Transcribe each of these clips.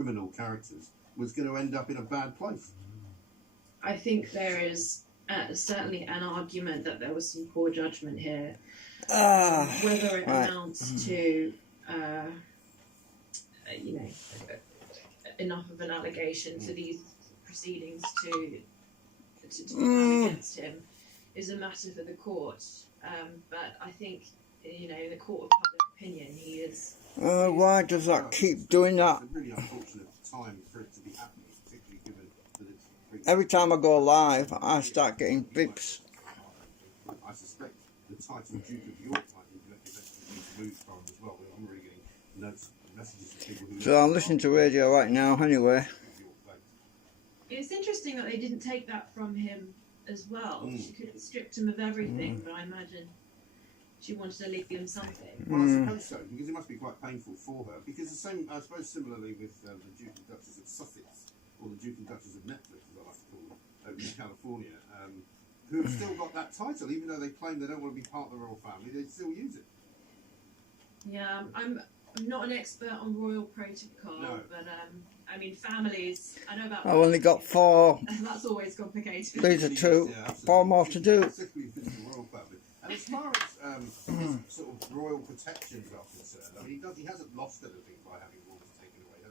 criminal characters was going to end up in a bad place. I think there is certainly an argument that there was some poor judgment here. Whether it amounts to, enough of an allegation for these proceedings to be found against him is a matter for the court. But I think, in the court of public opinion, he is. Why does that keep doing that? It's a really unfortunate time for it to be happening, particularly given that it's. Every time I go live, I start getting bips. I suspect the title Duke of York might be moved from as well. I'm really getting notes, messages from people who. So I'm listening to radio right now, anyway. It's interesting that they didn't take that from him as well. She could have stripped him of everything, but I imagine she wanted to leave him something. Well, I suppose so, because it must be quite painful for her. Because the same, I suppose, similarly with the Duke and Duchess of Sussex, or the Duke and Duchess of Netflix, as I like to call them, over in California, who have still got that title, even though they claim they don't want to be part of the royal family, they still use it. Yeah, I'm not an expert on royal protocol, but families. I know about. I've only got 4. That's always complicated. These are 2. 4 more to do. Specifically if it's the royal family. And as far as his sort of royal protections are concerned, I mean, he hasn't lost anything by having royals taken away, has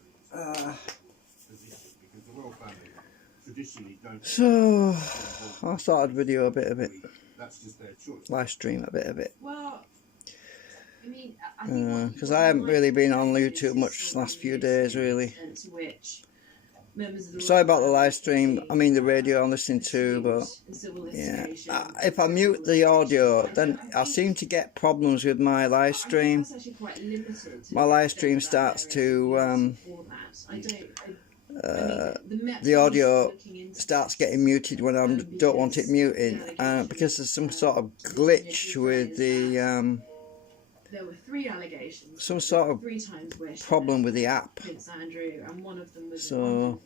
he? Because the royal family traditionally don't. So I started video a bit. That's just their choice. Live stream a bit. Well, I mean, because I haven't really been on YouTube much the last few days, really. Sorry about the live stream. I mean the radio I'm listening to, but yeah. If I mute the audio, then I seem to get problems with my live stream. My live stream starts to the audio starts getting muted when I don't want it muted, because there's some sort of glitch with the there were 3 allegations. Some sort of 3 times problem with the app. Prince Andrew, and one of them was. So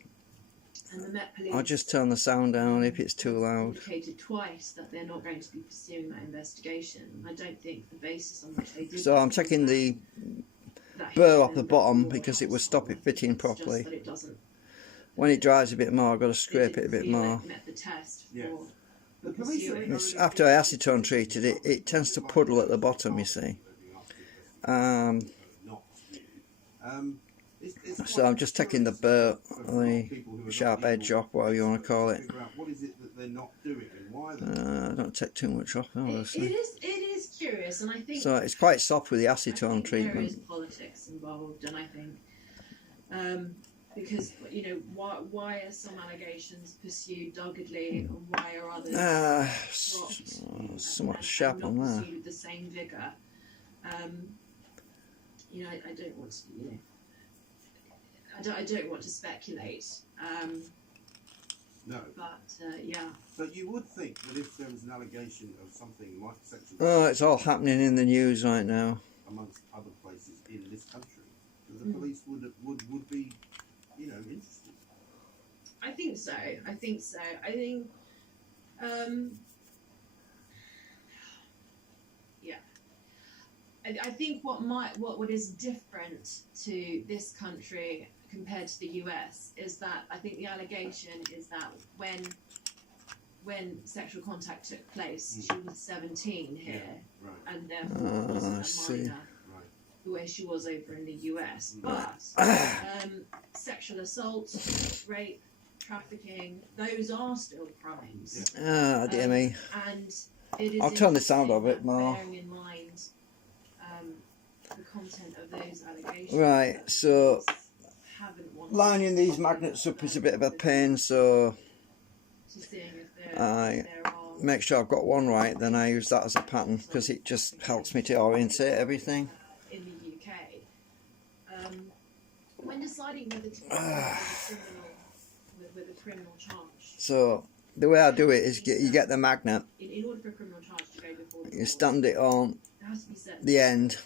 and the Met Police I'll just turn the sound down if it's too loud. Indicated twice that they're not going to be pursuing that investigation. I don't think the basis on which they did. So I'm taking the burr off the bottom because it will stop it fitting properly. When it dries a bit more, I've got to scrape it a bit more. Met the test for It's after I acetone treated it, it tends to puddle at the bottom, you see. So I'm just taking the burr, the sharp edge off, whatever you want to call it. Don't take too much off, obviously. It is curious, and I think so. It's quite soft with the acetone treatment. There is politics involved, and I think because why are some allegations pursued doggedly, and why are others dropped? Somewhat sharp on that. Pursued with the same vigour. I don't want to, I don't want to speculate. No. But yeah. But you would think that if there was an allegation of something like sexual. Oh, it's all happening in the news right now. Amongst other places in this country, that the police would be, interested. I think so. I think. Yeah. I think what is different to this country compared to the US is that I think the allegation is that when sexual contact took place, she was 17 here, and therefore wasn't a minor, where she was over in the US. But sexual assault, rape, trafficking, those are still crimes. Dear me. And it is I'll turn the sound of it more. Bearing in mind the content of those allegations. Right, so lining these magnets up is a bit of a pain, so I make sure I've got one right, then I use that as a pattern because it just helps me to orientate everything. In the UK, when deciding whether to go with a criminal charge. So the way I do it is you get the magnet, in order for a criminal charge to go before you stand it on the end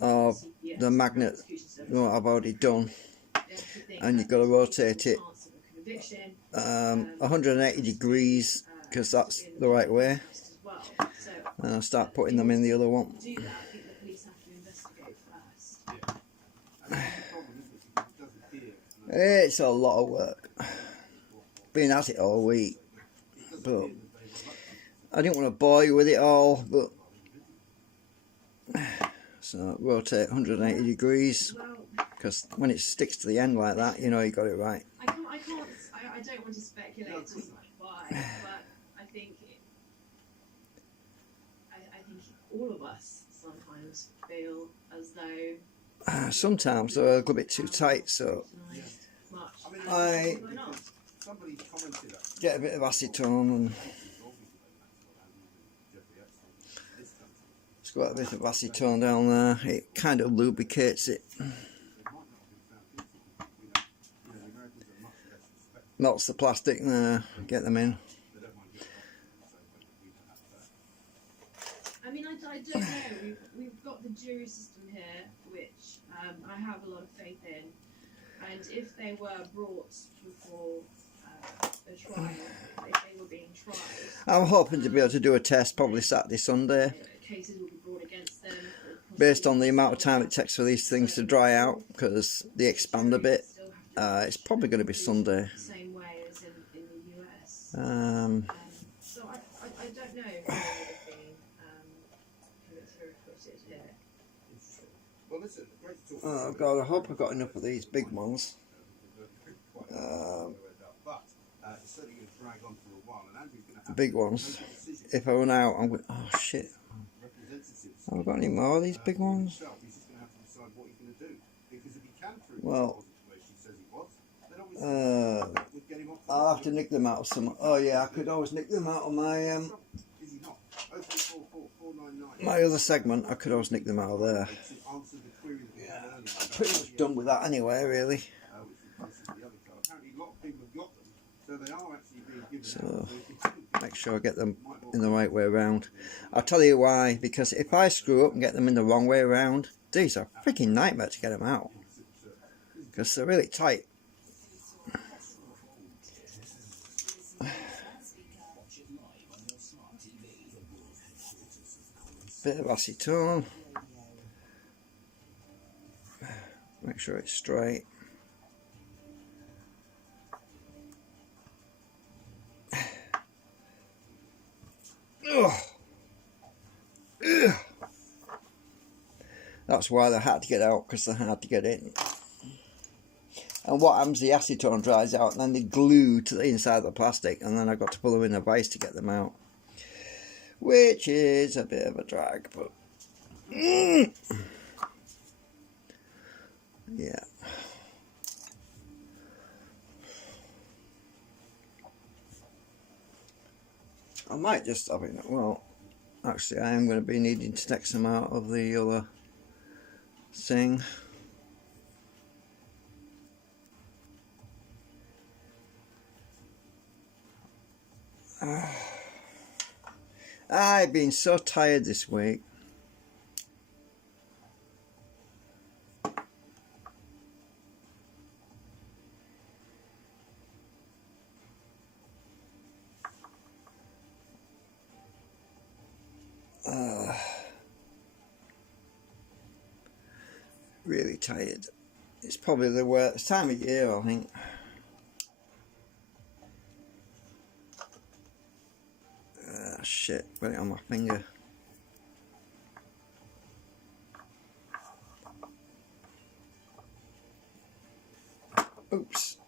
of the magnet what I've already done, and you've got to rotate it 180 degrees because that's the right way, and I'll start putting them in the other one. It's a lot of work. Been at it all week. But I didn't want to bore you with it all, but so rotate 180 degrees, because when it sticks to the end like that, you know you got it right. I don't want to speculate too much why, but I think all of us sometimes feel as though sometimes they're a little bit too tight, so I get a bit of acetone and just got a bit of acetone down there. It kind of lubricates it, melts the plastic there, get them in. I mean, I don't know. We've got the jury system here, which I have a lot of faith in. And if they were brought before a trial, if they were being tried, I'm hoping to be able to do a test probably Saturday, Sunday. Cases will be brought against them. Based on the amount of time it takes for these things to dry out, because they expand a bit. It's probably going to be Sunday. Same way as in the US. So I don't know if they would have been acquitted here. Well, listen, great to talk. Oh God, I hope I've got enough of these big ones. The big ones. If I run out, I'm going. Oh shit! Have I got any more of these big ones? Well, I'll have to nick them out of some. Oh yeah, I could always nick them out of my my other segment. I could always nick them out of there. Yeah, I'm pretty much done with that anyway, really. So make sure I get them in the right way around. I'll tell you why, because if I screw up and get them in the wrong way around, these are a freaking nightmare to get them out, because they're really tight. Bit of acetone. Make sure it's straight. Ugh. Ugh. That's why they had to get out, because they had to get in. And what happens, the acetone dries out and then they glue to the inside of the plastic, and then I've got to pull them in a vise to get them out, which is a bit of a drag, but yeah. I might just have it. Well, actually I am going to be needing to take some out of the other thing. I've been so tired this week. Really tired. It's probably the worst time of year, I think. Shit, got it on my finger. Oops.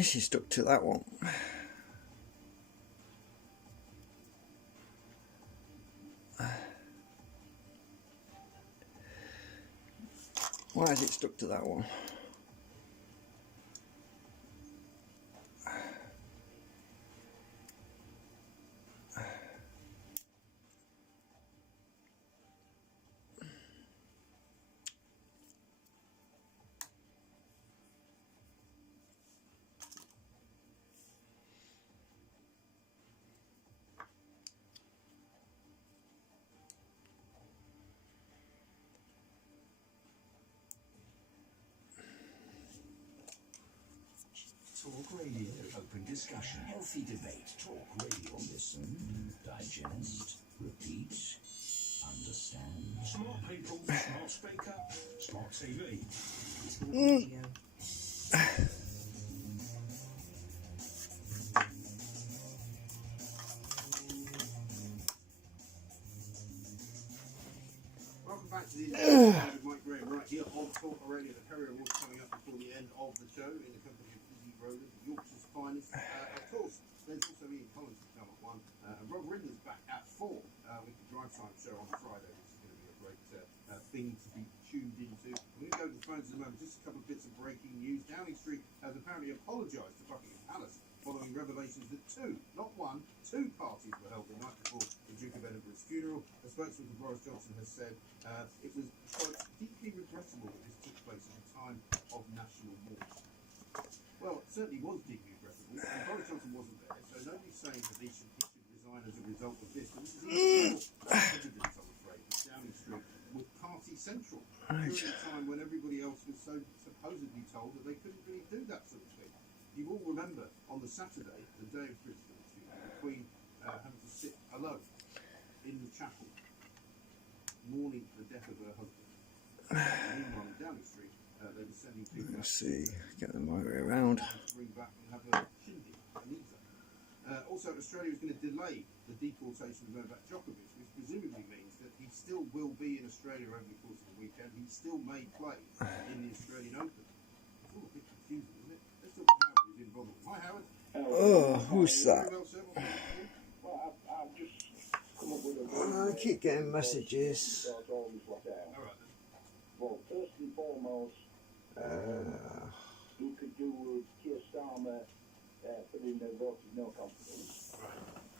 She stuck to that one. Why is it stuck to that one? Talk Radio. Open discussion. Healthy debate. Talk Radio. Listen. Digest. Repeat. Understand. Smart people. Smart speaker. Smart TV. Radio. Welcome back to the with Mike Graham right here on Talk Radio. The Perrier Awards coming up before the end of the show in the company of Izzy Rowland, Yorkshire's finest. Of course, there's also Ian Collins to come at 1, and Rob Ridley's back at 4 with the Drive Time show on Friday, which is going to be a great thing to be tuned into. We're going to go to the phones in a moment. Just a couple of bits of breaking news. Downing Street has apparently apologised to Buckingham Palace following revelations that 2, not 1, 2 parties were held the night before the Duke of Edinburgh's funeral. A spokesman for Boris Johnson has said it was, quote, deeply regrettable that this took place at a time of national mourning. Well, it certainly was deeply regrettable, and Boris Johnson wasn't there, so nobody's saying that he should resign as a result of this. But this is more evidence, I'm afraid, that Downing Street was party central during a time when everybody else was so supposedly told that they couldn't really do that sort of thing. You all remember on the Saturday, the day of Christmas, the Queen having to sit alone in the chapel, mourning the death of her husband. Meanwhile, in Downing Street, they were sending people. Let's see, get them right way around. To bring back and have a shindig, a Nisa. Also, Australia is going to delay the deportation of Novak Djokovic, which presumably means that he still will be in Australia over the course of the weekend. He still may play in the Australian Open. It's all a bit confusing, isn't it? Let's talk to Howard, who's involved. Hi, Howard. Oh, who's that? Well, I've just come up with a... I keep getting messages. All right, then. Well, first and foremost, you could do with Keir Starmer putting the vote of no confidence.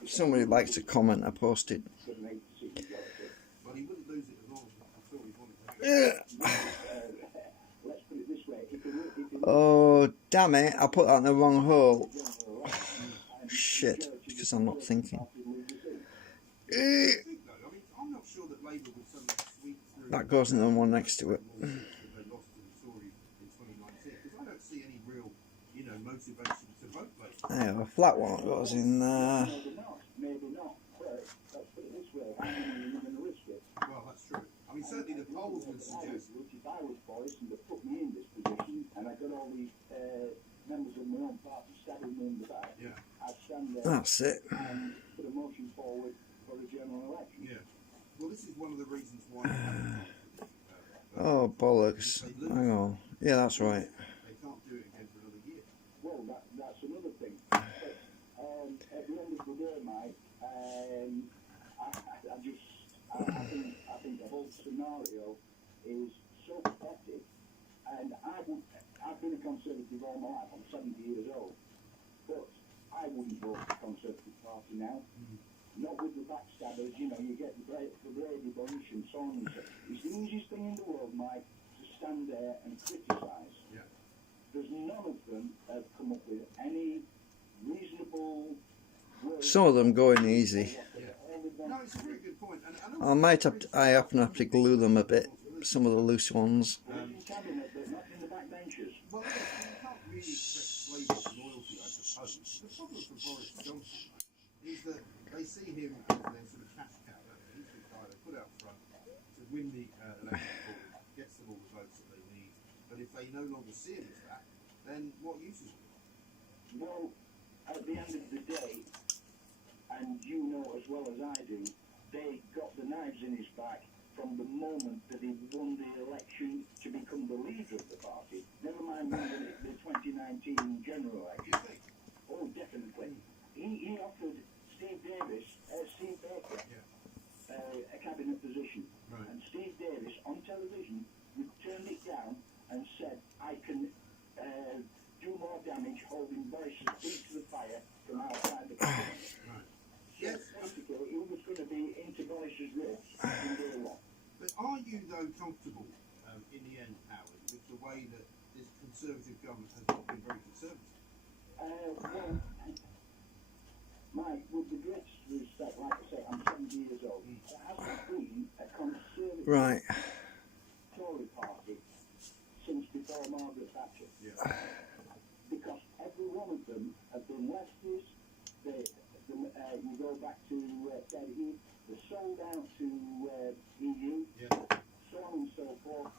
Somebody likes to comment, I posted. But he wouldn't lose it as long as I thought he wanted to. Let's put it this way. Oh, damn it, I put that in the wrong hole. Shit, because I'm not thinking. I'm not sure that Labour would suddenly sweep through. That goes in the one next to it. That they lost to the Tories in 2019, because I don't see any real, motivation to vote Labour. Yeah, a flat one goes in there. Maybe not. But let's put it this way. I'm going to risk it. Well, that's true. I mean, certainly the polls would suggest. If I was Boris and they put me in this position and I got all these members of my own party stabbing me in the back, Yeah. I'd stand there That's it. and put a motion forward for a general election. Yeah. Well, this is one of the reasons why. They haven't gone for the, Oh, bollocks. Hang on. Yeah, that's right. They can't do it again for another year. Well, that's another thing. But, at the end of the day, Mike, I think the whole scenario is so pathetic. And I've been a Conservative all my life. I'm 70 years old. But I wouldn't vote for the Conservative Party now. Not with the backstabbers, you get the Brady Bunch and so on and so on. It's the easiest thing in the world, Mike, to stand there and criticise. Yeah. There's none of them have come up with any reasonable words. Some of them going easy. No, it's a very good point. And I often have to glue them a bit, some of the loose ones. In cabinet, but not in the backbenches. Well, you can't really expect Labour's loyalty, I suppose. The problem for Boris Johnson is that they see him as their sort of cash cow. He's the guy they put out front to win the election, gets them all the votes that they need. But if they no longer see him as that, then what use is it? Well, at the end of the day, and you know as well as I do, they got the knives in his back from the moment that he won the election to become the leader of the party. Never mind winning the 2019 general election. Oh, definitely. He offered Steve Baker, a cabinet position. Right. And Steve Davis, on television, turned it down and said, I can do more damage holding Boris's feet to the fire from outside the cabinet. Right. Yes, basically, he was going to be into Boris's ribs from day one. But are you, though, comfortable in the end, Howard, with the way that this Conservative government has not been very conservative? Well, Mike, with the greatest respect, like I say, I'm 70 years old. There hasn't been a Conservative Right. Tory party since before Margaret Thatcher. Yeah. Because every one of said they're sold out to EU, Yeah. so on and so forth.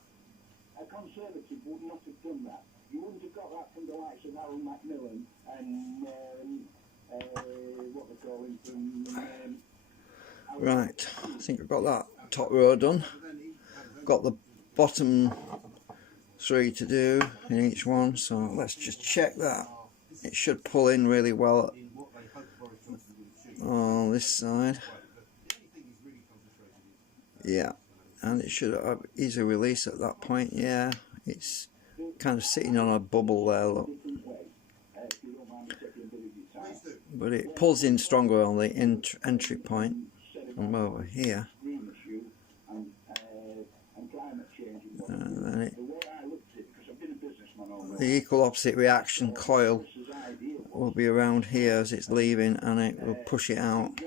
A Conservative would not have done that. You wouldn't have got that from the likes of Harold Macmillan and what they call him from. Right, I think I've got that top row done. Got the bottom 3 to do in each one, so let's just check that. It should pull in really well on this side. Yeah, and it should have easy release at that point. Yeah, it's kind of sitting on a bubble there, look. But it pulls in stronger on the entry point from over here. And then the equal opposite reaction coil will be around here as it's leaving, and it will push it out.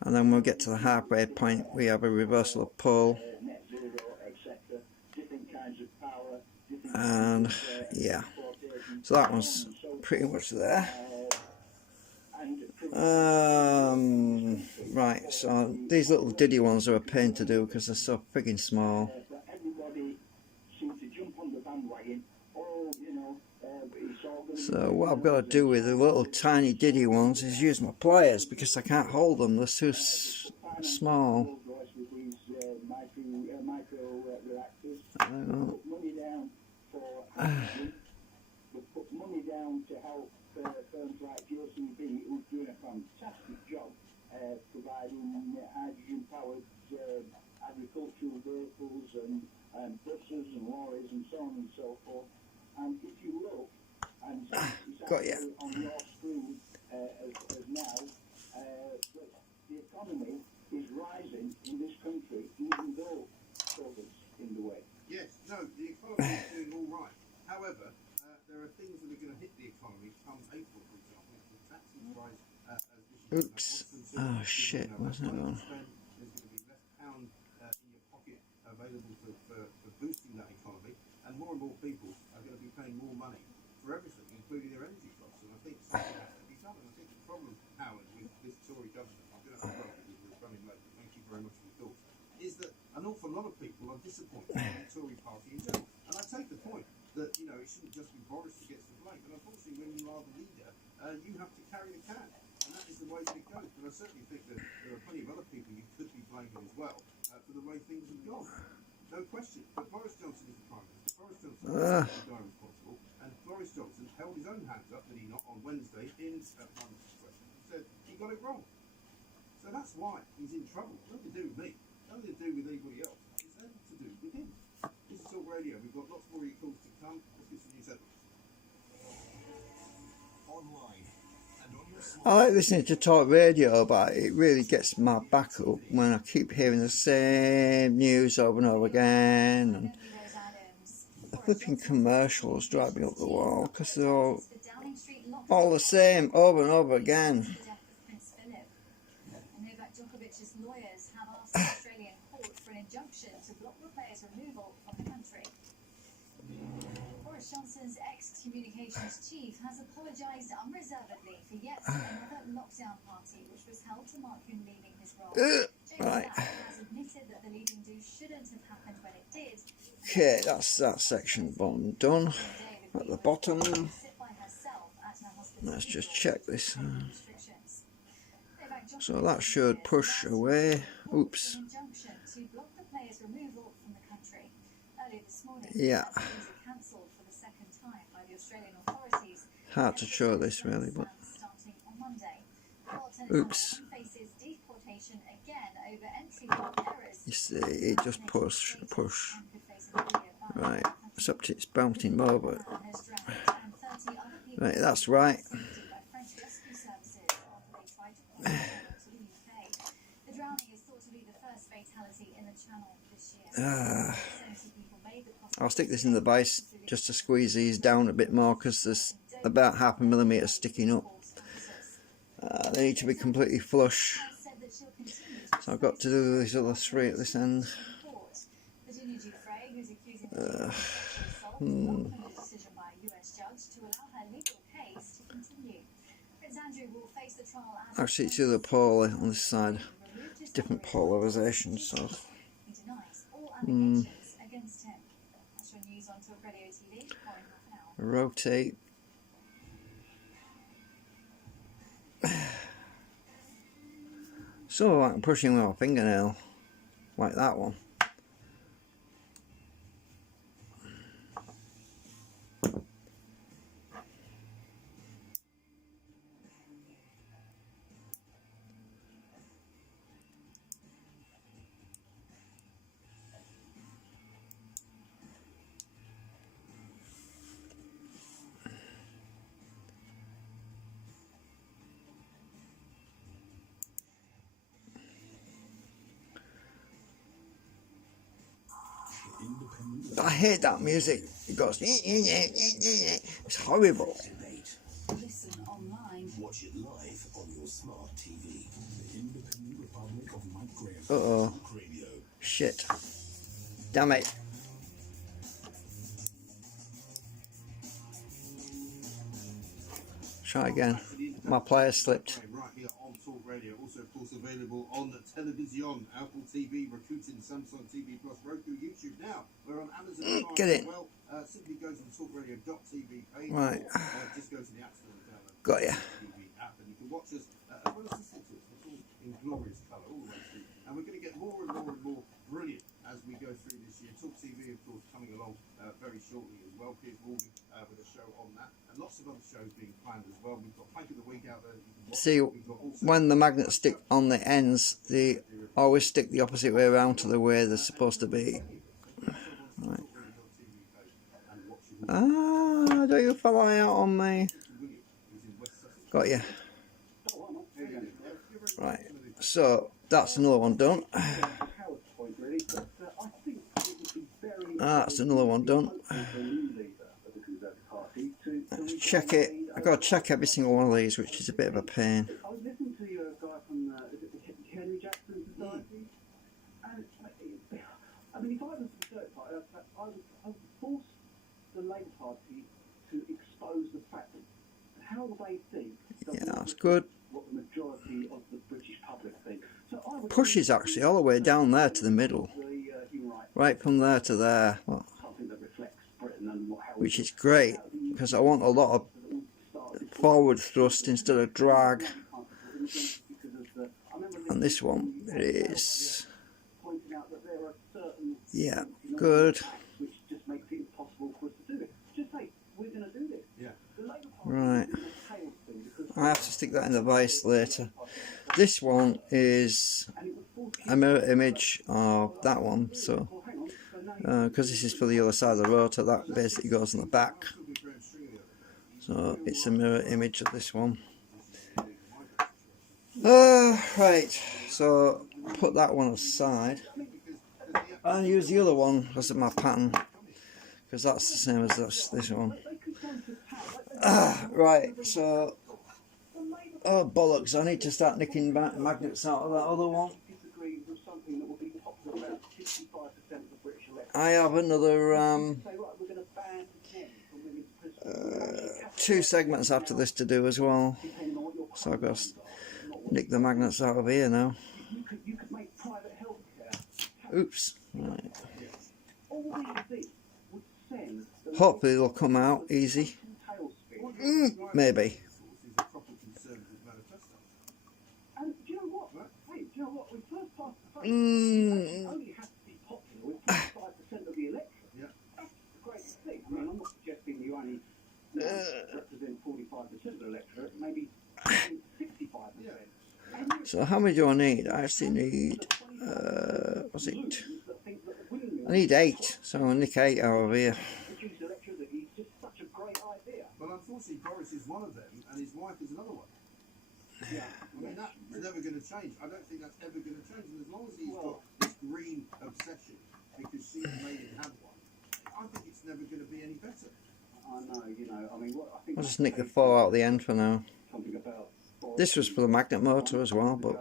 And then when we get to the halfway point, we have a reversal of pull. And yeah, so that one's pretty much there. Right, so these little diddy ones are a pain to do because they're so friggin' small. So what I've got to do with the little tiny diddy ones is use my pliers because I can't hold them, they're too small. Put money down to help firms like JCB, who's doing a fantastic job providing hydrogen-powered agricultural vehicles and buses and lorries and so on and so forth. And if you look, and it's Got ya. on your screen as now, the economy is rising in this country, even though COVID's in the way. Yes, no, the economy is doing all right. However, there are things that are going to hit the economy come April, for example. If the taxes rise as this year, Oops. Oh shit, where's that gone? There's going to be less pound in your pocket available for boosting that economy, and more people are going to be paying more money for everything, including their energy costs. And I think something has to be done. And I think the problem, Howard, with this Tory government, I'm going to have to run because we're running late, but thank you very much for your thoughts, is that an awful lot of people are disappointed in the Tory party in general. And I take the point that, you know, it shouldn't just be Boris who gets the blame, but unfortunately when you are the leader, you have to carry the can, and that is the way that it goes. But I certainly think that there are plenty of other people you could be blaming as well for the way things have gone. No question. But Boris Johnson is the Prime Minister. Boris Johnson is the guy responsible, and Boris Johnson held his own hands up, did he not, on Wednesday in Prime Minister's question, and said he got it wrong. So that's why he's in trouble. Nothing to do with me. Nothing to do with anybody else. It's everything to do with him. This is Talk Radio. We've got lots more of your calls to come. Let's get some news headlines. Online and on your I like listening to talk radio, but it really gets my back up when I keep hearing the same news over and over again, and the flipping commercials drive me up the wall because they're all the same over and over again. Novak Djokovic's lawyers have asked the Australian court for an injunction to block the player's removal from the country. Boris Johnson's ex-communications chief has apologised unreservedly for yet another lockdown party, which was held to mark him leaving his role. James Right. Black has admitted that the leaving do shouldn't have happened when it did. Okay, that's that section done. At the bottom, Sit by herself at her hospital. let's just check this. Restrictions. So that should push away. Oops. An injunction to block the player's removal from the country. Earlier this morning, Yeah. the matches were cancelled for the second time by the Australian authorities. Hard to show this really, but Starting on Monday. Bolton oops. faces deportation again over entry-level errors. You see, it just push. And could face a 3-year ban. Right, except it's bouncing over. Has drowned and 30 other people Right, that's right. saved by French rescue services after they tried to cross the channel to the UK. The drowning is thought to be the first fatality in the channel this year. 70 people made the crossing. I'll stick this in the vise just to squeeze these down a bit more because there's about 0.5 millimetre sticking up. They need to be completely flush. Said that she'll continue to So I've got to do these other 3 at this end. court. Virginia Giuffre, who's accusing her of sexual assault, welcomed the decision by a US judge to allow her legal case to continue. Prince Andrew will face makes the trial Actually, it's the other pole on this side. Different polarisation, so. He denies all allegations against him. National News on Talk Radio TV, following half an hour. Rotate. So like pushing with my fingernail, like that one. I hate that music. It goes. It's horrible. Listen online. Watch it live on your smart TV. The Independent Republic of Mike Graham. Uh-oh. Radio. Shit. Damn it. Try again. My player slipped. Right here on Talk Radio, also of course available on television, Apple TV, Rakuten, Samsung TV Plus, Roku, YouTube. Now we're on Amazon Prime Get it. as well. Simply go to the talkradio.tv page. Right. Or, just go to the App Store and download Got ya. the TV app, and you can watch us as well as listen to us. It's all in glorious colour all the way through, and we're going to get more and more and more brilliant as we go through this year. Talk TV, of course, coming along very shortly as well. Piers Morgan with a show on that, and lots of other shows being planned as well. We've got Plank of the Week out there. That you can watch. See, We've got also when the magnets stick on the ends, they always stick the opposite way around to the way they're supposed to be. Right. Ah, don't you fly out on me. Got you. Right, so that's another one done. That's another one done. Let's check it. I've got to check every single one of these, which is a bit of a pain. I was listening to a guy from the Henry Jackson Society, and I mean, if I was the Conservative Party, I would force the Labour Party to expose the fact that how they think. Yeah, that's good. What the majority of the British public think. So I would Pushes actually all the way down there to the middle, right from there to there, well, something that reflects Britain and how which is great because I want a lot of forward thrust instead of drag. And this one is, yeah, good. which just makes it impossible for us to do it. Just say we're going to do this. Yeah. The Labour Party Right. is a tailspin because I have to stick that in the vise later. This one is a mirror image of that one, so because this is for the other side of the rotor, that basically goes on the back. So it's a mirror image of this one. Right, so put that one aside and use the other one as my pattern because that's the same as this one. Right, so oh bollocks, I need to start nicking magnets out of that other one. disagree with something that will be popular about 65% of the British electorate. I have another Say, right, we're going to ban men from women's prison. 2 segments after this to do as well, Depending on what your so I've got to nick the magnets out of here now. you could make private healthcare. Oops. Right. All these things would send the Hopefully they'll come out easy. tailspin. Maybe. is a proper Conservative manifesto. And do you know what? Hey, do you know what? We first passed the vote. Mm. It only has to be popular with 25% of the electorate. Yeah. That's the greatest thing. I mean, I'm not suggesting you only represent 45% of the electorate, maybe 65%. And you're So how many do I need? I actually need, what's it? that think that women I need 8, so I'll nick 8 out of here. reduce electricity is just such a great idea. But unfortunately, Boris is one of them, and his wife is another one. Yeah. I mean, that's never going to change. I don't think that's ever going to change. And as long as he's got this green obsession, because she made him have one, I think it's never going to be any better. I know, you know, I mean, what I think I'll just nick the 4 out the end for now. something about This was for the magnet motor as well, but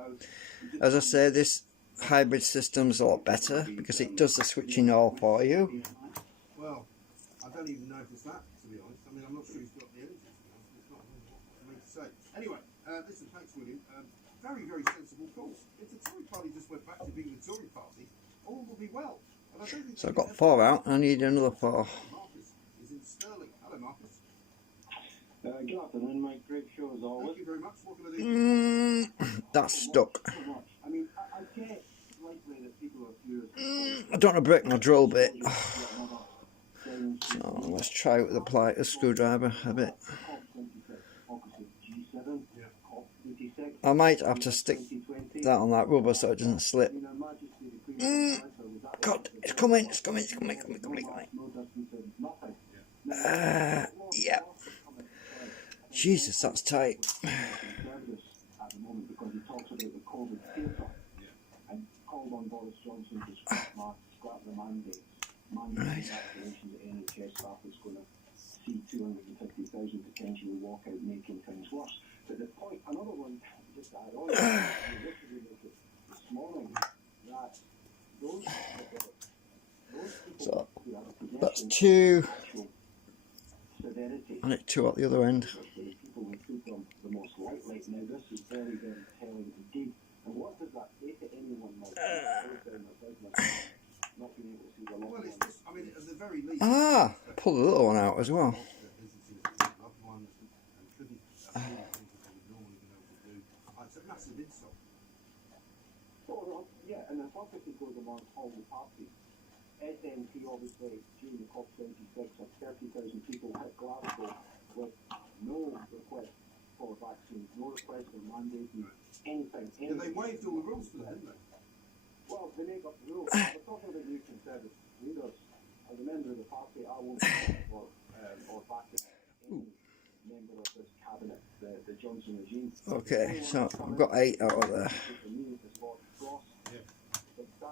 as I say, this hybrid system's a lot better because it does the switching all for you. Well, I don't even know if it's that, to be honest. I mean, I'm not sure he's got the energy. To be honest. It's not for me to say. Anyway, Listen, thanks, William. Very, very sensible call. If the Tory party just went back to being the Tory party, all will be well. And I don't think So I've got 4 out. I need another 4. Marcus is in Stirling. Hello, Marcus. Good afternoon, Mike. Great show as always. Thank you very much. What can I do? That's stuck. So much. I mean, I get likely that people are furious. I don't want to break my drill bit. So let's try it with a screwdriver a bit. I might have to stick that on that rubber so it doesn't slip. God, it's coming, it's coming, it's coming, coming, coming, coming. Yeah. Jesus, that's tight. At the moment, because he talks about the COVID theatre and called on Boris Johnson to scrap the mandates. Mandates vaccinations at NHS staff is going to see 250,000 potentially walk out, making things worse. But the point, another one, just to add on, this morning, that those people So who have a that's possession 2. actual severity. And it's 2 at the other end. The people who took them the most lightly. Now, this is very, very telling indeed. And what does that say to anyone like not being able to see the Well, loved it's ones? just, I mean, at the very least... Pull the little one out as well. Loved ones and couldn't do things that they would normally been able to do. It's a massive insult. Well, yeah, and the hypocrisy goes among all the parties. SNP obviously during the COP26 had 30,000 people hit Glasgow with no request for vaccines, no request for mandating anything. Yeah, they waived all the rules for that, didn't they? Well, they make up the rules. We're talking about new conservative leaders. As a member of the party, I won't support or back any member of this cabinet, the Johnson regime. Okay, so I've got 8 out of there. For me, is Lord Frost.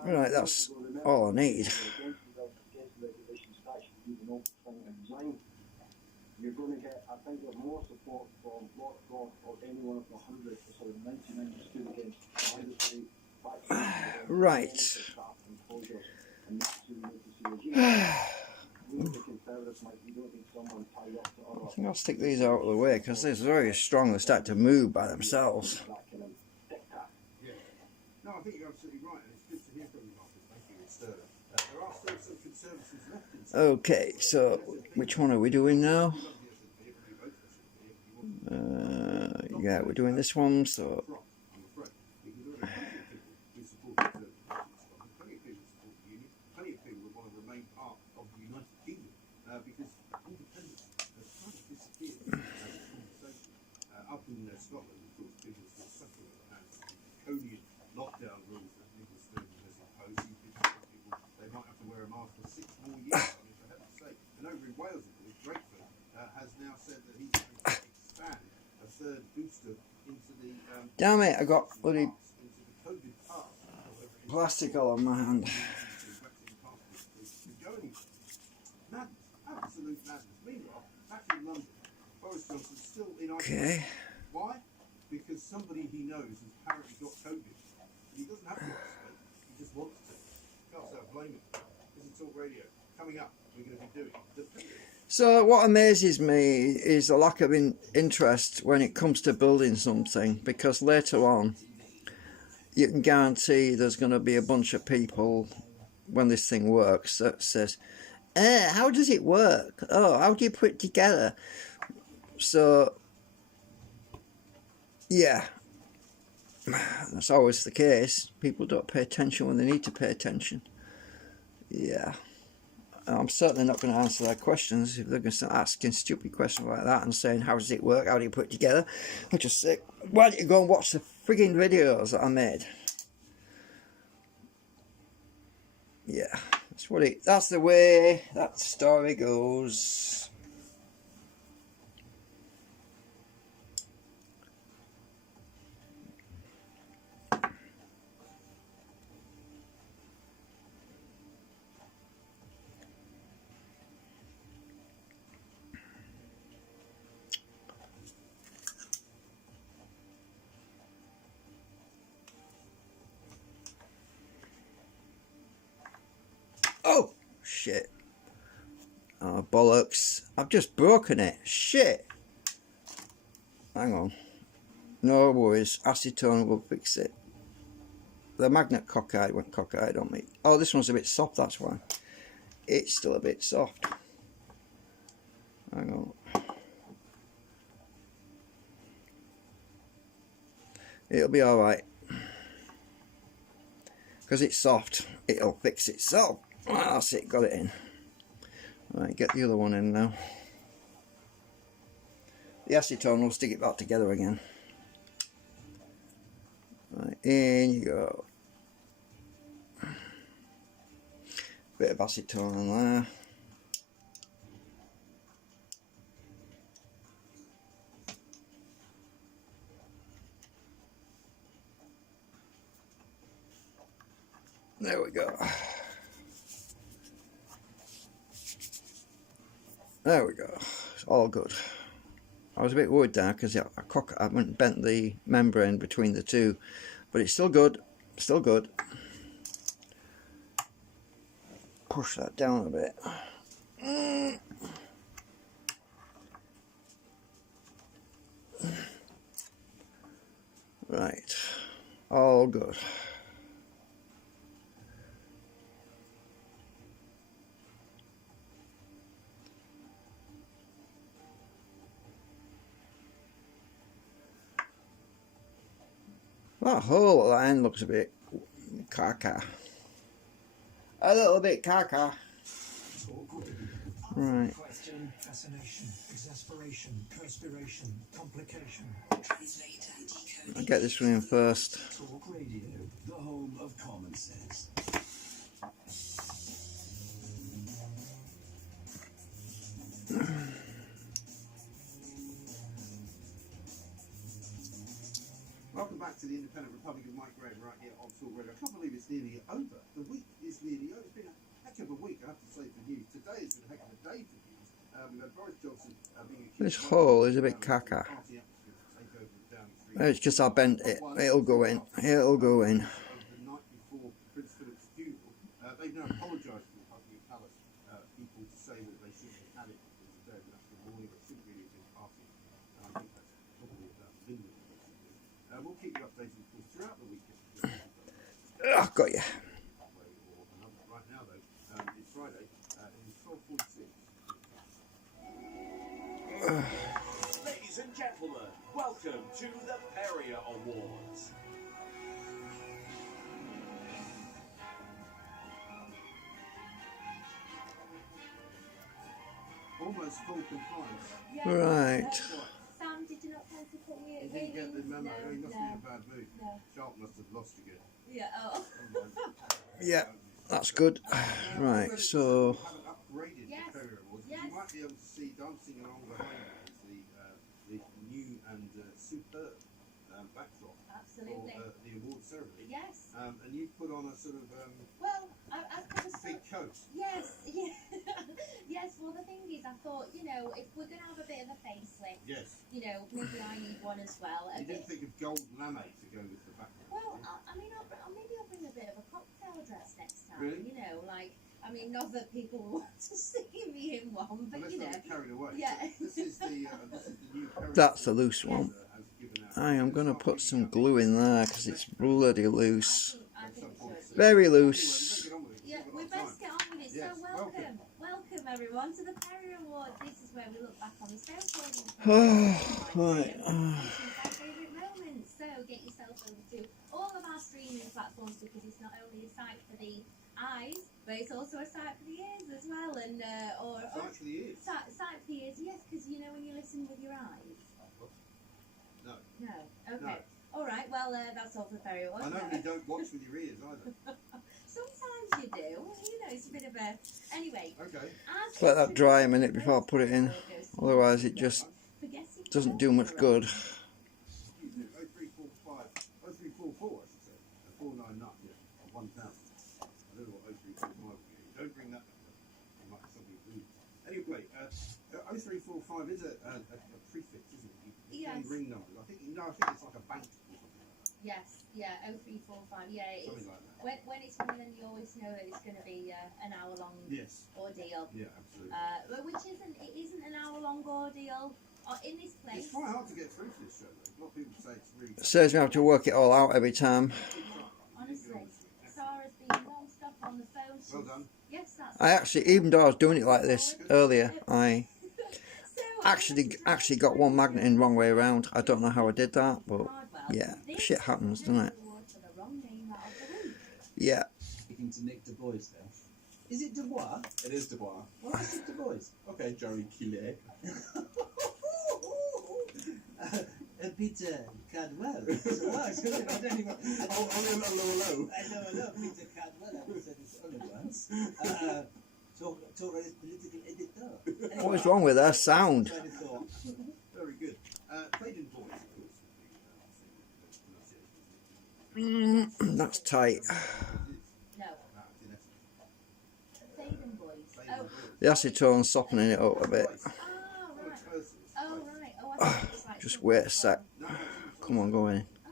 Right, that's all I need. You're going to get, I think, more support from Lord Frost or any one of the 100 to sort of 99 stood against industry, Right. I think I'll stick these out of the way because they're very strong. They start to move by themselves. No, I think you're absolutely right, and it's good to hear from you, Marcus. Thank you. It's, there are still some conservatives left in Okay, so which one are we doing now? Yeah, we're doing this one, so... I'm afraid, because there are plenty of people who support the Conservative Scotland, plenty of people support the Union, plenty of people who want to remain part of the United Kingdom, because independence has kind of disappeared as a conversation. Up in Scotland, of course, people are still suffering at the hands of the draconian lockdown rules that Nicola Sturgeon has imposed. These people, they might have to wear a mask for 6 more years. I mean, for heaven's sake. And over in Wales, of course, Drakeford has now said that he's going to expand a third booster into the... Damn it, I got bloody into the COVID pass, plastic all on my hand. Madness, absolute madness. Meanwhile, back in London, Boris Johnson's still in isolation. Okay. Why? Because somebody he knows has apparently got COVID. And he doesn't have to isolate, he just wants to. Can't say I blame him. This is Talk Radio. Coming up, we're going to be doing the So what amazes me is the lack of interest when it comes to building something, because later on you can guarantee there's going to be a bunch of people when this thing works that says, how does it work? Oh, how do you put it together? So yeah, that's always the case. People don't pay attention when they need to pay attention. Yeah. I'm certainly not going to answer their questions if they're going to start asking stupid questions like that and saying, how does it work? How do you put it together? I'll just say, why don't you go and watch the frigging videos that I made? Yeah, that's the way that story goes. Oh, shit. Oh, bollocks. I've just broken it. Shit. Hang on. No worries, acetone will fix it. The magnet cockeyed went cockeyed on me. Oh, this one's a bit soft, that's why. It's still a bit soft. Hang on. It'll be alright. Because it's soft, it'll fix itself. That's it, got it in. Right, get the other one in now. The acetone will stick it back together again. Right, in you go. Bit of acetone on there. There we go. There we go. It's all good. I was a bit worried there because I went and bent the membrane between the two, but it's still good. Still good. Push that down a bit. Right. All good. That whole line looks a bit caca. A little bit caca. Right. Question, fascination, exasperation, perspiration, complication. I'll get this one in first. Talk Radio, the home of common sense. Welcome back to the Independent Republic of Mike Graham right here on Talk Radio. I can't believe it's nearly over. The week is nearly over. It's been a heck of a week, I have to say, for news. Today has been a heck of a day for news. We've had Boris Johnson being accused. This hole is a bit caca. It's just I bent it. It'll go in. It'll go in. The night before Prince Philip's funeral, they've now apologised to the Buckingham Palace people to say that they shouldn't have had it because the day of national mourning. It shouldn't really have been party. And I think that's probably about minimum. We'll keep you updated, of course, throughout the weekend. Oh, got you. Right now, though, it's Friday. It's 12:46. Ladies and gentlemen, welcome to the Perrier Awards. Almost full compliance. Right. Sam, did you not try to put me He didn't get the memo. No, He must be in a bad mood. No. Sharp must have lost again. Yeah, oh. Yeah, that's good. Right, so Haven't upgraded Yes. the Perrier Awards. Yes. You might be able to see dancing along behind me is the new and superb backdrop Absolutely. for the award ceremony. Yes. And you put on a sort of Well, I've got a big coat. Yes, yeah. Yes, well, the thing is, I thought, you know, if we're going to have a bit of a facelift, Yes. you know, maybe I need one as well. You didn't think of gold lame to go with the backdrop. Well, maybe I'll bring a bit of a cocktail dress next time. Really? You know, like, I mean, not that people want to see me in one, but Let's you not know. get carried away. Yeah. This is the new Perrier that's a Award, loose one. has given out. I am going to put some glue in there because it's bloody loose. I think it should. Very Anyway, loose. we better get on with it. Yeah, We've we got time. best get on with it. Yes, So welcome. welcome everyone to the Perrier Award. This is where we look back on the sales Right. our favourite moments. So get yourself over to all of our streaming platforms because it's not only a site for the eyes, but it's also a site for the ears as well. And or It's actually is. site for the ears, yes, because you know when you listen with your eyes. No. No. Okay. All right. Well, that's all for Perrier Award. I know you don't watch with your ears either. Sometimes you do. You know, it's a bit of a. Anyway. Okay. as Let that dry a minute before I put it in. Otherwise it just doesn't do much good. Excuse me, 0345, 0344, I should say. 499, yeah, or 1000. I don't know what 0345 would be. Don't bring that number. You might have something to do. Anyway, 0345 is a prefix, isn't it? You Yes. can ring numbers. I think it's like a bank or something like that. Yes, yeah, 0345, yeah. Something like that. When it's one, then you always know that it's going to be an hour-long Yes. ordeal. Yeah, absolutely. But it isn't an hour-long ordeal in this place. It's quite hard to get through to this show, though. A lot of people say it's really tough. Says we have to work it all out every time. Honestly, Sarah's been non-stop on the phone. Well done. Yes, that's. I actually, even though I was doing it like this earlier, I actually got one magnet in wrong way around. I don't know how I did that, but yeah, shit happens, doesn't it? Yeah. Speaking to Nick Du Bois there. Is it Dubois? It is Dubois. Why is it Du Bois? Okay, Jerry Killick. Peter Cadwell. So what? I don't even. Oh, hello. Hello, Peter Cadwell. I said this only once. Talk about his political editor. Anyway, What is wrong with their sound? Very good. Clayton Boys, of course. That's tight. No. Faden Boys. Oh. The acetone softening it up a bit. Ah, right. Oh, right. Oh, I thought it was like. Just wait a sec. Come on, go in. Ah,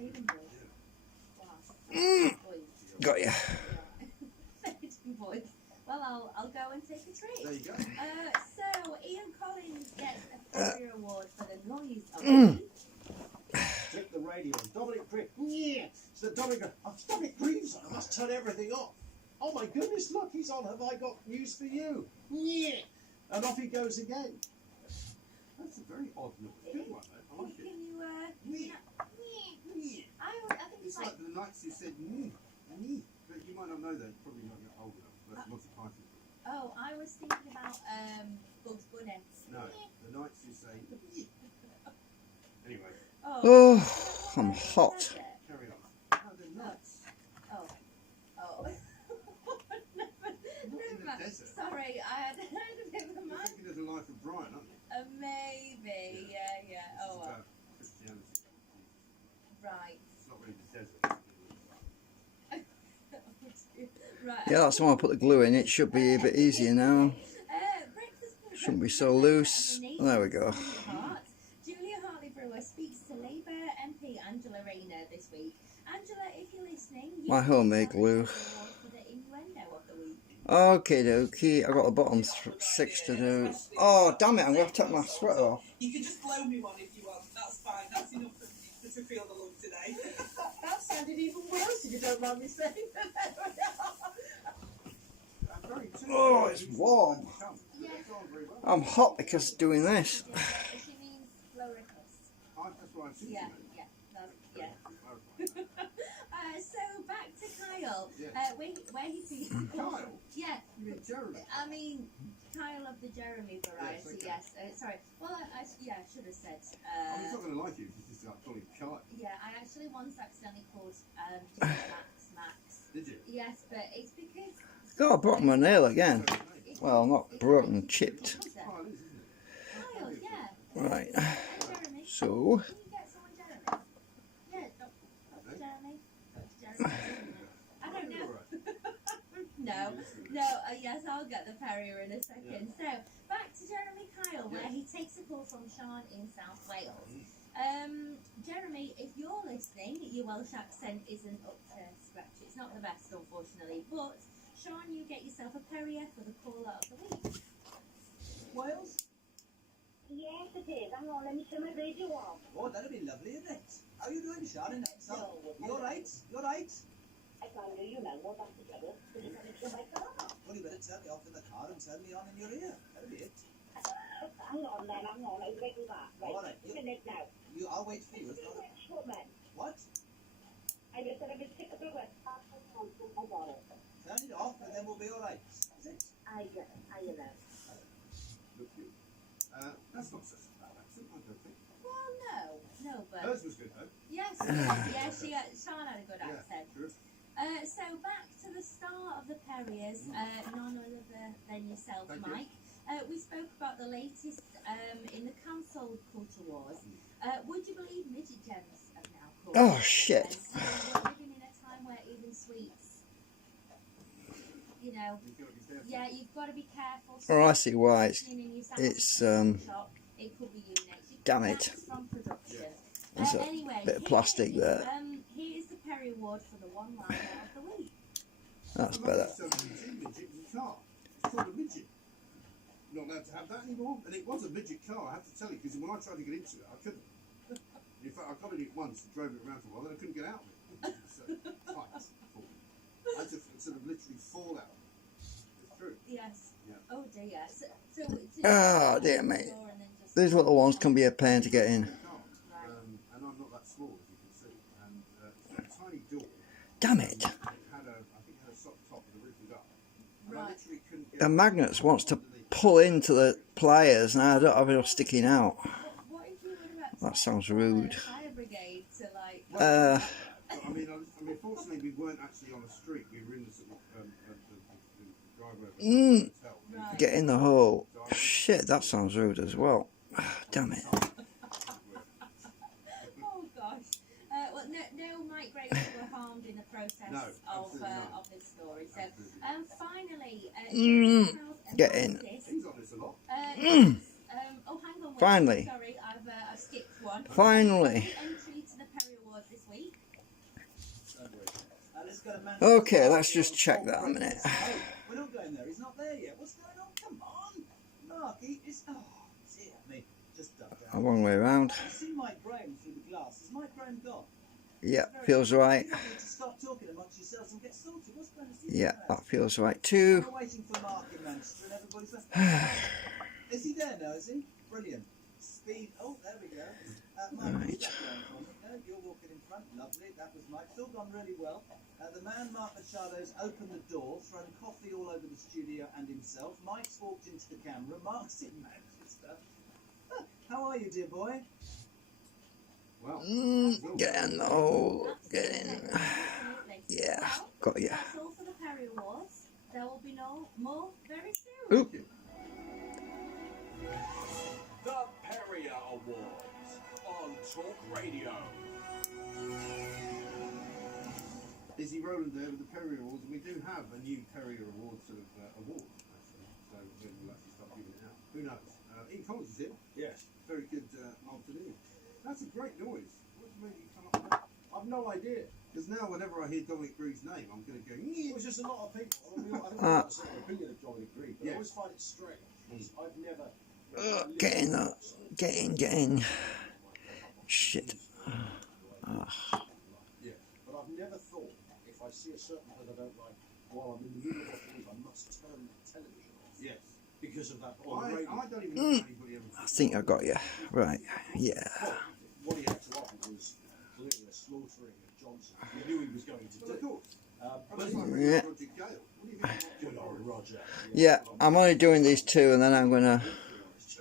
Faden Boys. Wow. Boys. Got you. Faden Boys. Well, I'll go and take a treat. There you go. So Ian Collins gets a Ferrier Award for the noise of the week. Click the radio. Dominic Prick. Yeah. So Dominic, stop it, please. I must turn everything off. Oh my goodness, look, he's on. Have I got news for you? Yeah. And off he goes again. That's a very odd little good one, though. I like it. Can you, Yeah. I think It's like the Knights who said, but you might not know that. You probably not get old enough. That's Monty Python. oh, I was thinking about, Bugs Bunny. No, the Knights who say, Anyway, Oh, I'm hot. carry on. Oh, the Knights. Oh. In the desert. Sorry, I had a bit of a You're mind. thinking of the life of Brian, aren't you? Maybe, yeah. This Oh, is well. about Christianity. Right. It's not really the desert. Right. Yeah, that's why I put the glue in. It should be a bit easier now. Breakfast Shouldn't be so loose. There we go. Julia Hartley-Brewer speaks to Labour MP Angela Rayner this week. Angela, if you're listening, you My homemade glue. for the innuendo of the week. Okay, dokie. I got the bottom 6 to do. Oh, damn it! I'm gonna have to take my sweater off. You can just blow me one if you want. That's fine. That's enough for me to feel the love today. That sounded even worse if you don't mind me saying. Oh, it's warm. I'm hot because of doing this. She means Floricus. That's what I'm thinking. Yeah. So back to Kyle, where he sees Kyle? Yeah. Jeremy. I mean, Kyle of the Jeremy variety. Yes, Yes. Sorry. Well, I should have said. I'm not going to like you if you just start calling Kyle. Yeah, I actually once accidentally called Max. Did you? Yes, but it's because. God, I broke my nail again. Well, not broken, chipped. Kyle is, isn't it? Kyle, yeah. Right. And Jeremy. So, Can you get someone Jeremy? Yeah, Dr. Jeremy. Dr. Jeremy. I don't know. No, yes, I'll get the Perrier in a second. So, back to Jeremy Kyle, where he takes a call from Sean in South Wales. Jeremy, if you're listening, your Welsh accent isn't up to scratch. It's not the best, unfortunately, but Sean, you get yourself a Perrier for the caller of the week. Wales? Yes, it is. Hang on, let me turn my radio off. Oh, that'd be lovely, isn't it? How you doing, Sharon? You alright? You alright? I can't hear you now. What about the trouble? Because you can't turn my car off. Well, you better turn me off in the car and turn me on in your ear. That'll be it. Hang on then, hang on. I'll wait for that. Right, All right. just a minute now. I'll wait for you. Who's the rich woman? What? I just said I would pick up the rest. I got it. Turn it off and then we'll be alright. Is it? I get it. I know. Look you. That's not such a bad accent, I don't think. Well, no, but Hers was good, though. yes, Sean had a good accent. Good. So back to the star of the Perriers, none other than yourself, Thank you. Mike. We spoke about the latest in the cancelled culture wars. Would you believe midget gems have now called? oh shit. So we're living in a time where even sweets, You've got to be careful. yeah, you've got to be careful. Oh, I see why. It's it could be you next. You Damn could it. dance from production. There's a Anyway, bit of plastic there. Here's the Perry Award for the one liner of the week. That's better. So, midget in the car. It's called a midget. not allowed to have that anymore. And it was a midget car, I have to tell you, because when I tried to get into it, I couldn't. In fact, I got in it once and drove it around for a while, then I couldn't get out of it. So, twice. I had to sort of literally fall out. It's true. Yes. Yeah. Oh dear. So Oh dear me. These little ones can be a pain to get in. And I'm not that small, as you can see. And it's got a tiny door. Damn it. It had I think it had a soft top and the roof was up. And I literally couldn't get The magnets wants to pull into the pliers and I don't have enough sticking out. What if you would have That sounds rude. fire brigade to like? I mean, fortunately, we weren't actually on a street. We were in the sort of the driveway of the hotel. Right. Get in the hole. Shit, that sounds rude as well. Damn it. Oh gosh. Well, no Mike Graves were harmed in the process No, of absolutely not. of this story. So, Absolutely. finally, Get in. He's on this a lot. Oh, hang on. Finally. Sorry, I've skipped one. Finally. Entry to the Perry Awards this week. Let's go to Man- Okay, let's just check that a minute. Oh, we're not going there. He's not there yet. What's going on? Come on, Mark. He is. Oh, dear me. Just duck A down. long way round. You see Mike Graham through the glass. Is Mike Graham gone? Yeah, feels right. You need to stop talking amongst yourselves and get sorted. What's going on? Yeah, that feels right too. We're waiting for Mark in Manchester and everybody's left. Is he there now, is he? Brilliant. Speed. Oh, there we go. Mike, Right. who's that going for me? No, you're walking in front. Lovely. That was Mike. It's all gone really well. The man, Mark Machado's opened the door, thrown coffee all over the studio and himself. Mike's walked into the camera. Mark's in Manchester. How are you, dear boy? Well, Get in the hole. Get in. Absolutely. Yeah, Well, got ya. that's all for the Perry Awards. There will be no more very soon. Oop. The Perrier Awards on Talk Radio. Izzy Rowland there with the Perrier Awards, and we do have a new Perrier Award sort of award, actually. So we'll actually start giving it out. Who knows? Ian Collins is here. Yes. Very good afternoon. That's a great noise. What made you come up with that? I've no idea. Because now whenever I hear Dominic Green's name, I'm going to go, It was just a lot of people. I mean, I don't Ah. have a certain opinion of Dominic Green, but I Yeah. always find it strange. because I've never. Get in there. Get in. Shit. Yeah, but I've never thought if I see a certain thing I don't like while I'm in the middle of watching it, I must turn the television off. yes. Because of that Well, on the radio. I don't even know if anybody ever. I think I got you. Right. Yeah. Well, what he had to offer was clearly a slaughtering of Johnson. He knew he was going to Well, of do. course. But That's he- like Yeah. Roger Gale. What do you think of Good Roger old Roger. Yeah, I'm only doing these two and then I'm going to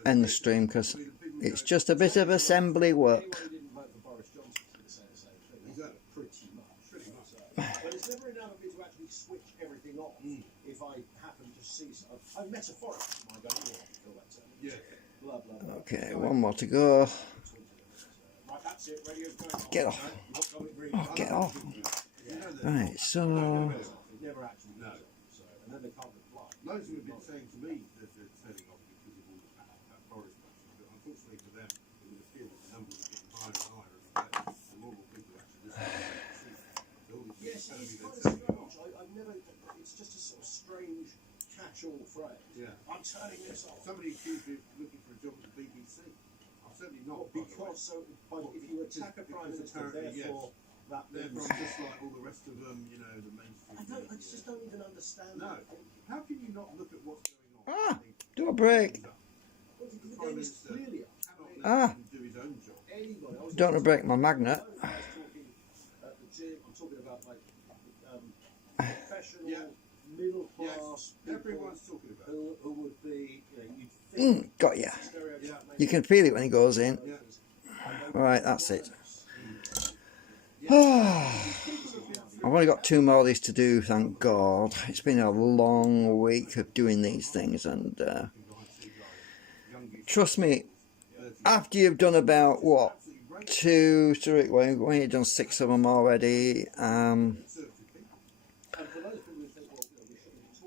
end the stream because it's just a bit of assembly work. Anyone who didn't vote for Boris Johnson is going to say the same thing. Exactly. Pretty much. Pretty much. But it's never enough of me to actually switch everything off if I happen to see something. I'm metaphorical, my God, you know what you call that term. Yeah. Blah, blah, blah. Okay, one more to go. Right, that's it. Radio's going on. Get off. You want Dominic Green? Oh, get off. You know that Right, so... It never actually No. goes on, so, and then they can't reply. loads of them have been saying to me that they're turning off because of all that Boris stuff. But unfortunately for them, it would appear that the numbers are getting higher and higher every day. The more people actually listen to it. All these Yes, people it's telling me kind they're of turning it off. strange. I've never. It's just a sort of strange catch-all phrase. Yeah. I'm turning this off. Somebody accused me of looking for a job at the BBC. I'm certainly not. Well, by the way. because if you attack a prime Because minister, apparently, therefore that Therefore, means. I'm just like all the rest of them, you know, the mainstream. I just don't even understand. No. it. How can you not look at what's going on? Ah, and think, do a break. "Things up"? Well, the Prime game is Minister clearly cannot let Ah. him do his own job. anybody. I was Don't want to break my magnet. I was talking at the gym. I'm talking about like professional, Yeah. middle Yes, class people everyone's talking about it. who would be, you know, you'd think Got ya. stereotype Yeah. You can feel it when he goes in. Yeah. Right, that's it. I've only got 2 more of these to do, thank God. It's been a long week of doing these things, and trust me, after you've done about, what, 2, 3, well, when you've done 6 of them already,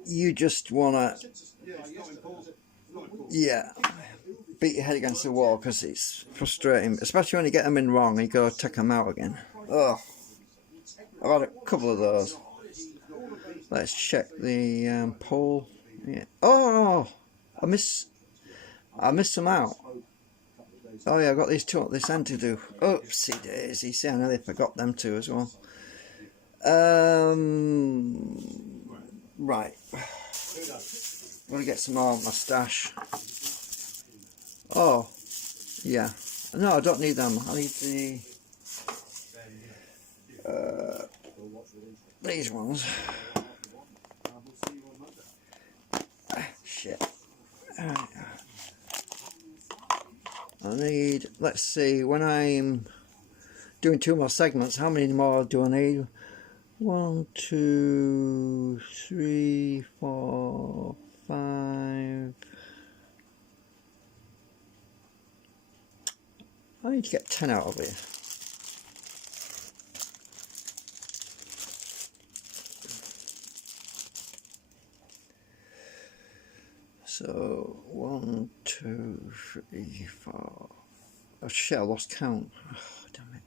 you just want to, Yeah, it's not important. It's not important. yeah, beat your head against the wall because it's frustrating, especially when you get them in wrong and you got to take them out again. Oh, I've had a couple of those. Let's check the poll. Yeah. Oh, I miss some out. Oh yeah, I got these two at this end to do. Oopsie daisy. See, I nearly forgot them two as well. Right. I'm gonna get some more of my stash. Oh, yeah. No, I don't need them. I need these ones. Shit. I need, let's see, when I'm doing 2 more segments, how many more do I need? 1, 2, 3, 4, 5. I need to get 10 out of here. So 1, 2, 3, 4. Oh shit, I lost count. Oh, damn it.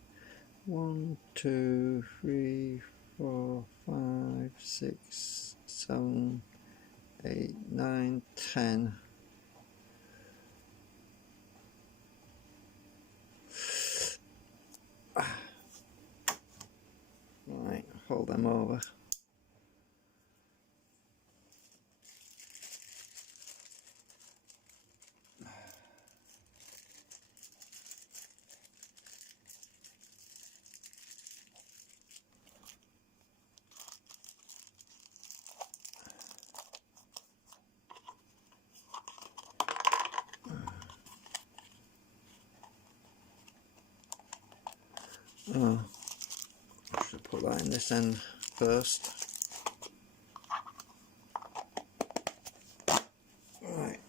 1, 2, 3, 4, 5, 6, 7, 8, 9, 10. Right, hold them over. Oh, I should put that in this end first. Right.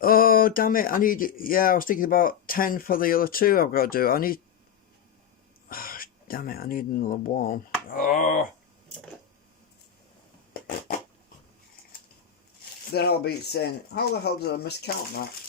Oh, damn it. I need, yeah, I was thinking about 10 for the other 2 I've got to do. I need, oh, damn it, I need another 1. Oh. Then I'll be saying, how the hell did I miscount that?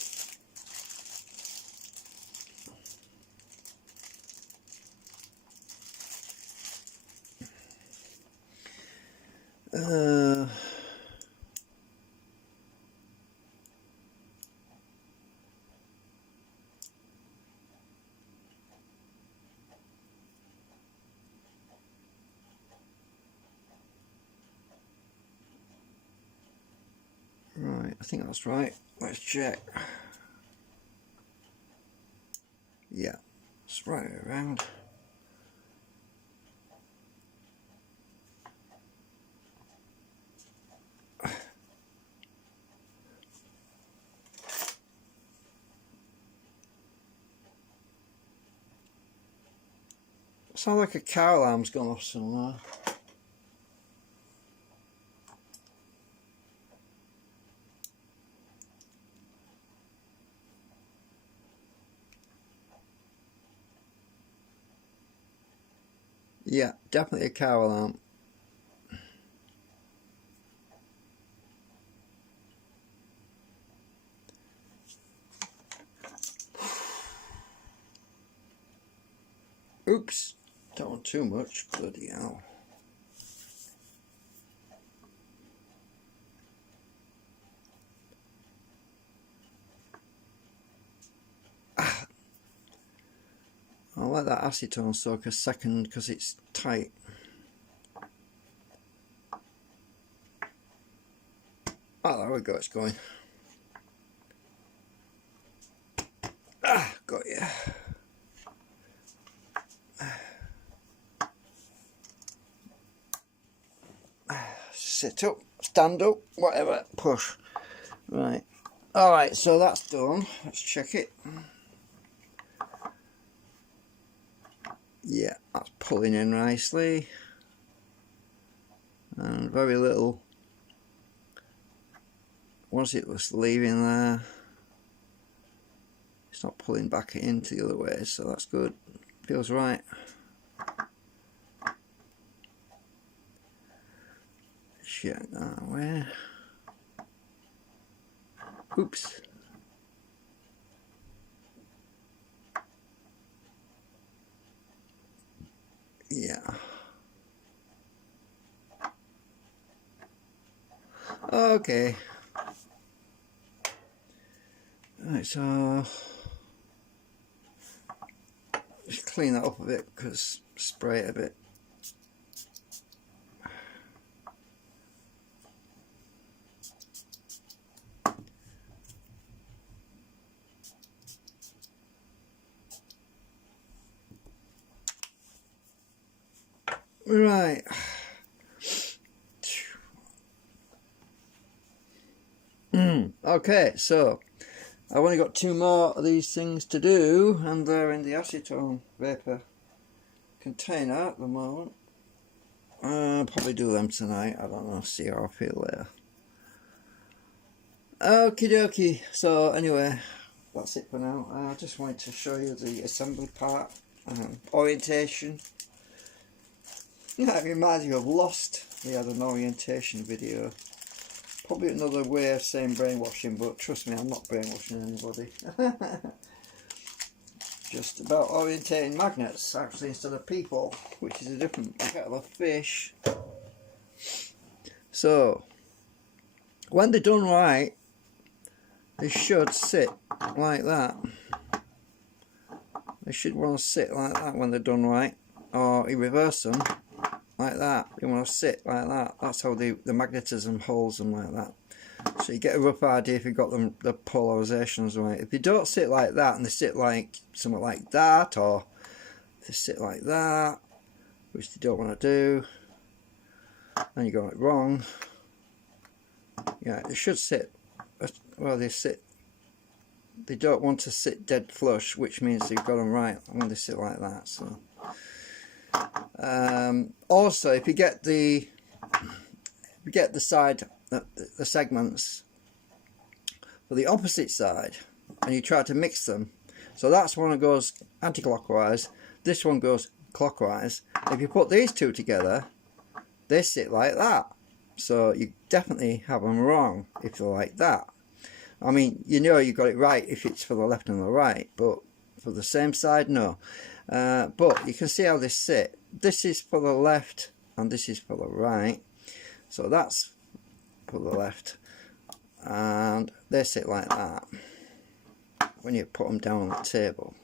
Right, I think that's right. Let's check. Yeah, it's right around. Sounds like a car alarm's gone off somewhere. Yeah, definitely a car alarm. Oops, don't want too much, bloody hell. I'll let that acetone soak a second because it's tight. Oh, there we go, it's going. Got you. Sit up, stand up, whatever, push. Right. Alright, so that's done. Let's check it. Yeah, that's pulling in nicely. And very little. Once it was leaving there, it's not pulling back into the other way, so that's good. Feels right. Shit, where? Oops. Yeah. Okay. Right, so just clean that up a bit, because spray it a bit. Right. Okay, so I've only got 2 more of these things to do, and they're in the acetone vapor container at the moment. I'll probably do them tonight. I don't know, see how I feel later. Okie dokie. So anyway, that's it for now. I just wanted to show you the assembly part, orientation. Yeah, it reminds you of Lost. We had an orientation video. Probably another way of saying brainwashing, but trust me, I'm not brainwashing anybody. Just about orientating magnets, actually, instead of people, which is a different kettle of fish. So, when they're done right, they should sit like that. They should want to sit like that when they're done right, or you reverse them like that. They want to sit like that. That's how the magnetism holds them like that. So you get a rough idea if you've got them, the polarizations right. If you don't sit like that and they sit like something like that, or if they sit like that, which they don't want to do, then you got it wrong. Yeah, it should sit. Well, they sit. They don't want to sit dead flush, which means they've got them right when they sit like that. So. Also, if you get the side, the segments for the opposite side, and you try to mix them, so that's one that goes anti-clockwise, this one goes clockwise. If you put these two together, they sit like that. So you definitely have them wrong if they're like that. I mean, you know you got it right if it's for the left and the right, but for the same side, no. But you can see how they sit. This is for the left and this is for the right. So that's for the left, and they sit like that when you put them down on the table.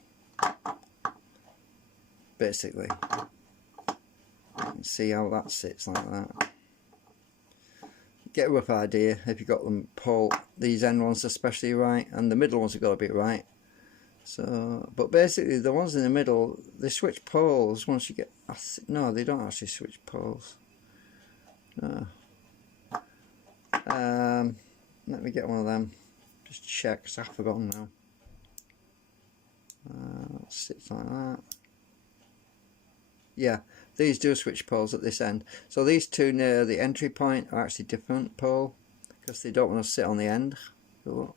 Basically, you can see how that sits like that. Get a rough idea if you got them pull these end ones especially right, and the middle ones have got to be right. So, but basically the ones in the middle, they switch poles once you get. No, they don't actually switch poles. No. Let me get one of them. Just check, because I've forgotten now. Let's sit like that. Yeah, these do switch poles at this end. So these two near the entry point are actually different pole, because they don't want to sit on the end. Well,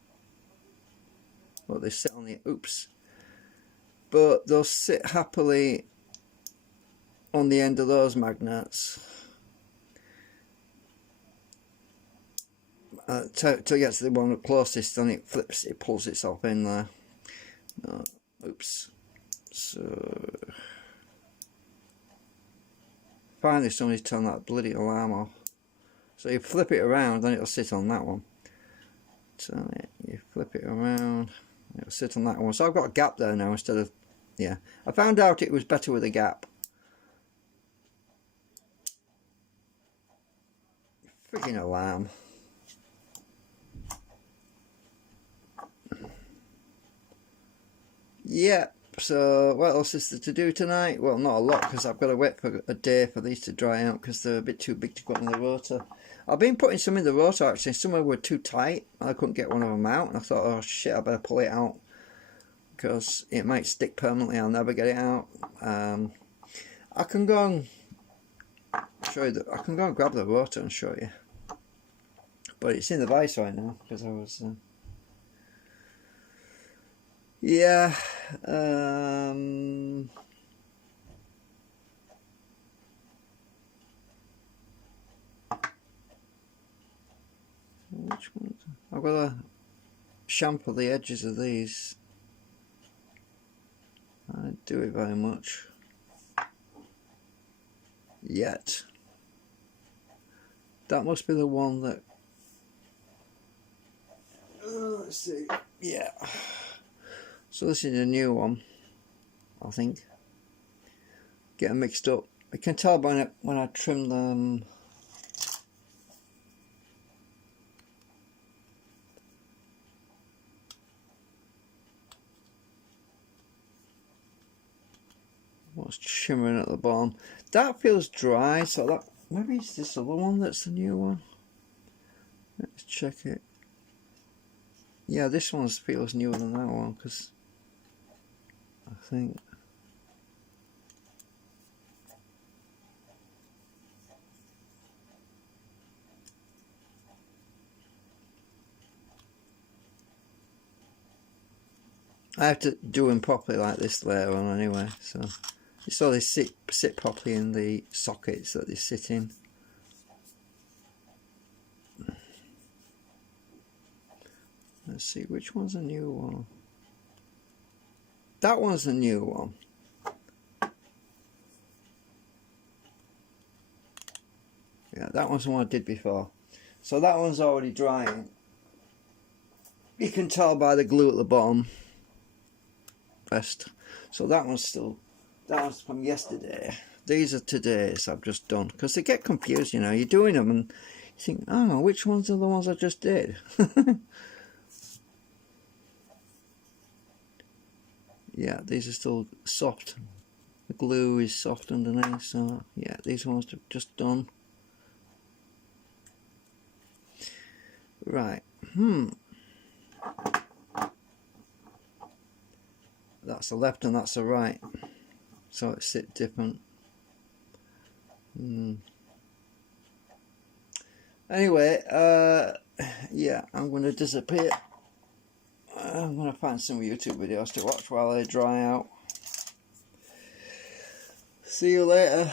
they sit on the, oops. But they'll sit happily on the end of those magnets. Till it gets to the one closest, then it flips, it pulls itself in there. No, oops. So finally somebody's turned that bloody alarm off. So you flip it around, then it'll sit on that one. Turn it, you flip it around, it'll sit on that one. So I've got a gap there now instead of, yeah. I found out it was better with a gap. Freaking alarm. Yeah, so what else is there to do tonight? Well, not a lot, because I've got to wait for a day for these to dry out, because they're a bit too big to go in the rotor. I've been putting some in the rotor actually, some of them were too tight, I couldn't get one of them out, and I thought, oh shit, I better pull it out, because it might stick permanently, I'll never get it out. I can go and show you, I can go and grab the rotor and show you, but it's in the vise right now, because I was... Yeah, which one? I've got to shampoo the edges of these. I don't do it very much yet. That must be the one that let's see. Yeah. So this is a new one, I think. Getting mixed up. I can tell by when I trim them. What's shimmering at the bottom? That feels dry, so that maybe it's this other one that's the new one. Let's check it. Yeah, this one feels newer than that one because I think. I have to do them properly like this later on anyway, so you saw they sit properly in the sockets that they sit in. Let's see, which one's a new one? That one's a new one. Yeah, that one's the one I did before. So that one's already drying. You can tell by the glue at the bottom. Best. So that one's from yesterday. These are today's I've just done, because they get confused, you know. You're doing them and you think, oh, which ones are the ones I just did? Yeah, these are still soft. The glue is soft underneath, so yeah, these ones are just done. Right. That's the left and that's the right, so it sits different. Anyway, yeah, I'm going to disappear. I'm going to find some YouTube videos to watch while they dry out. See you later.